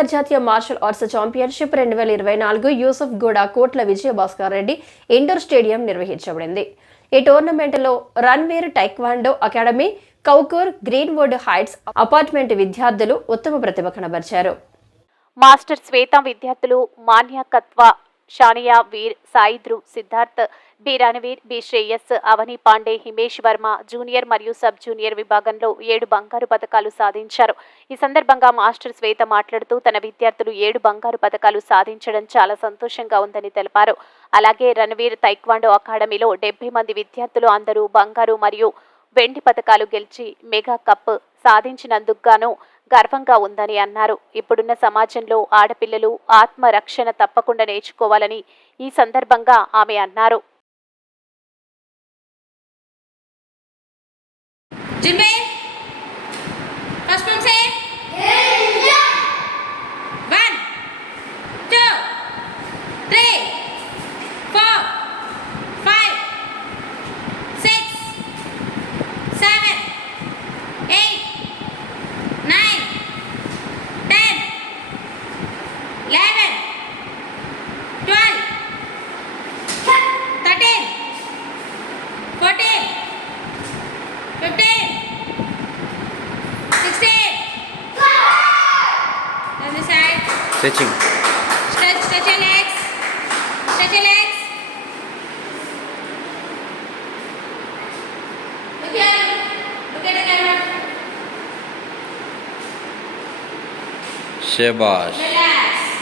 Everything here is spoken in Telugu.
అంతర్జాతీయ మార్షల్ ఆర్ట్స్ ఛాంపియన్షిప్ రెండు వేల ఇరవై నాలుగు Yousufguda Kotla Vijayabhaskar Reddy indoor stadium నిర్వహించబడింది. ఈ టోర్నమెంట్లో Ranveer taekwondo academy Kowkur Greenwood Heights apartment విద్యార్థులు ఉత్తమ ప్రతిభ కనబరిచారు. మాస్టర్ శ్వేత విద్యార్థులు మాన్యకత్వ Shaniya Veer సాయిద్రు Siddharth B Ranveer B Shreyas Avani Pandey Himesh Varma junior మరియు సబ్ జూనియర్ విభాగంలో ఏడు బంగారు పథకాలు సాధించారు. ఈ సందర్భంగా మాస్టర్ శ్వేత మాట్లాడుతూ తన విద్యార్థులు ఏడు బంగారు పథకాలు సాధించడం చాలా సంతోషంగా ఉందని తెలిపారు. అలాగే రణవీర్ తైక్వాండో అకాడమీలో డెబ్బై మంది విద్యార్థులు అందరూ బంగారు మరియు వెండి పథకాలు గెలిచి మెగా కప్ సాధించినందుకుగాను గర్వంగా ఉందని అన్నారు. ఇప్పుడున్న సమాజంలో ఆడపిల్లలు ఆత్మరక్షణ తప్పకుండా నేర్చుకోవాలని ఈ సందర్భంగా ఆమె అన్నారు. On the side. Stretching. Stretch, stretch your legs. Stretch your legs. Look here. Look at the camera. Shabash. Relax.